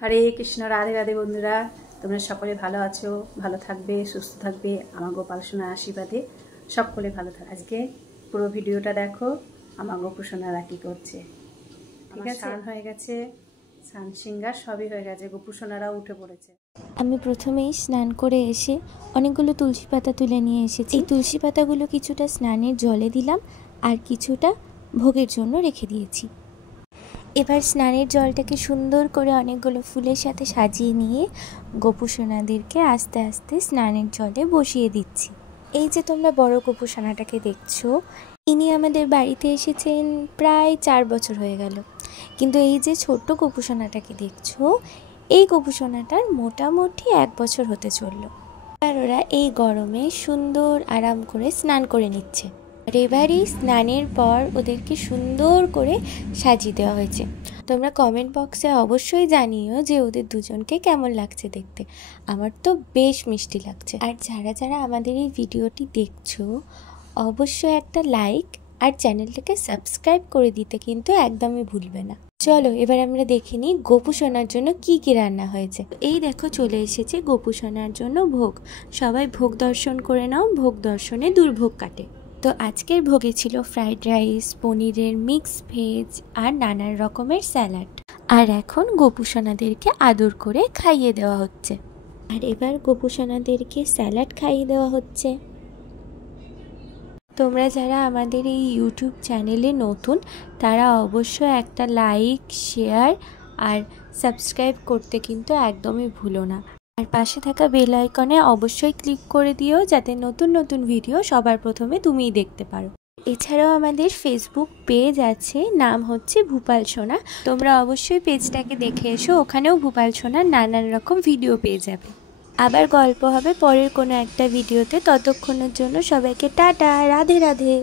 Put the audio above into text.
হরে কৃষ্ণ, রাধে রাধে বন্ধুরা। তোমরা সকলে ভালো আছো, ভালো থাকবে, সুস্থ থাকবে। আমার গোপাল সোনার আশীর্বাদে সকলে ভালো থাকে। আজকে পুরো ভিডিওটা দেখো, আমার গোপু সোনারা কী করছে। ঠিক আছে, স্নান হয়ে গেছে, স্নান সিঙ্গার সবই হয়ে গেছে, গোপু সোনারাও উঠে পড়েছে। আমি প্রথমেই স্নান করে এসে অনেকগুলো তুলসী পাতা তুলে নিয়ে এসেছি। এই তুলসী পাতাগুলো কিছুটা স্নানের জলে দিলাম আর কিছুটা ভোগের জন্য রেখে দিয়েছি। এবার স্নানের জলটাকে সুন্দর করে অনেকগুলো ফুলের সাথে সাজিয়ে নিয়ে গোপু সোনাদেরকে আস্তে আস্তে স্নানের জলে বসিয়ে দিচ্ছি। এই যে তোমরা বড় গোপু সোনাটাকে দেখছো, ইনি আমাদের বাড়িতে এসেছেন প্রায় 4 বছর হয়ে গেল। কিন্তু এই যে ছোট্ট গোপু সোনাটাকে দেখছো, এই গোপু সোনাটার মোটামুটি 1 বছর হতে চলল। আর ওরা এই গরমে সুন্দর আরাম করে স্নান করে নিচ্ছে। আর এবারই স্নানের পর ওদেরকে সুন্দর করে সাজিয়ে দেওয়া হয়েছে। তোমরা কমেন্ট বক্সে অবশ্যই জানিও যে ওদের দুজনকে কেমন লাগছে দেখতে। আমার তো বেশ মিষ্টি লাগছে। আর যারা যারা আমাদের এই ভিডিওটি দেখছো, অবশ্যই একটা লাইক আর চ্যানেলটাকে সাবস্ক্রাইব করে দিতে কিন্তু একদমই ভুলবে না। চলো এবার আমরা দেখে নিই গোপু সোনার জন্য কি কি রান্না হয়েছে। এই দেখো চলে এসেছে গোপু সোনার জন্য ভোগ। সবাই ভোগ দর্শন করে নাও, ভোগ দর্শনে দুর্ভোগ কাটে। তো আজকের ভোগে ছিল ফ্রাইড রাইস, পনিরের মিক্স ভেজ আর নানান রকমের স্যালাড। আর এখন গোপু সোনাদেরকে আদর করে খাইয়ে দেওয়া হচ্ছে। আর এবার গোপু সোনাদেরকে স্যালাড খাইয়ে দেওয়া হচ্ছে। তোমরা যারা আমাদের এই ইউটিউব চ্যানেলে নতুন, তারা অবশ্যই একটা লাইক, শেয়ার আর সাবস্ক্রাইব করতে কিন্তু একদমই ভুলো না। আর পাশে থাকা বেল আইকনে অবশ্যই ক্লিক করে দিও, যাতে নতুন নতুন ভিডিও সবার প্রথমে তুমিই দেখতে পারো। এছাড়াও আমাদের ফেসবুক পেজ আছে, নাম হচ্ছে ভূপাল সোনা। তোমরা অবশ্যই পেজটাকে দেখে এসো, ওখানেও ভূপাল সোনার নানান রকম ভিডিও পেয়ে যাবে। আবার গল্প হবে পরের কোনো একটা ভিডিওতে। ততক্ষণের জন্য সবাইকে টাটা, রাধে রাধে।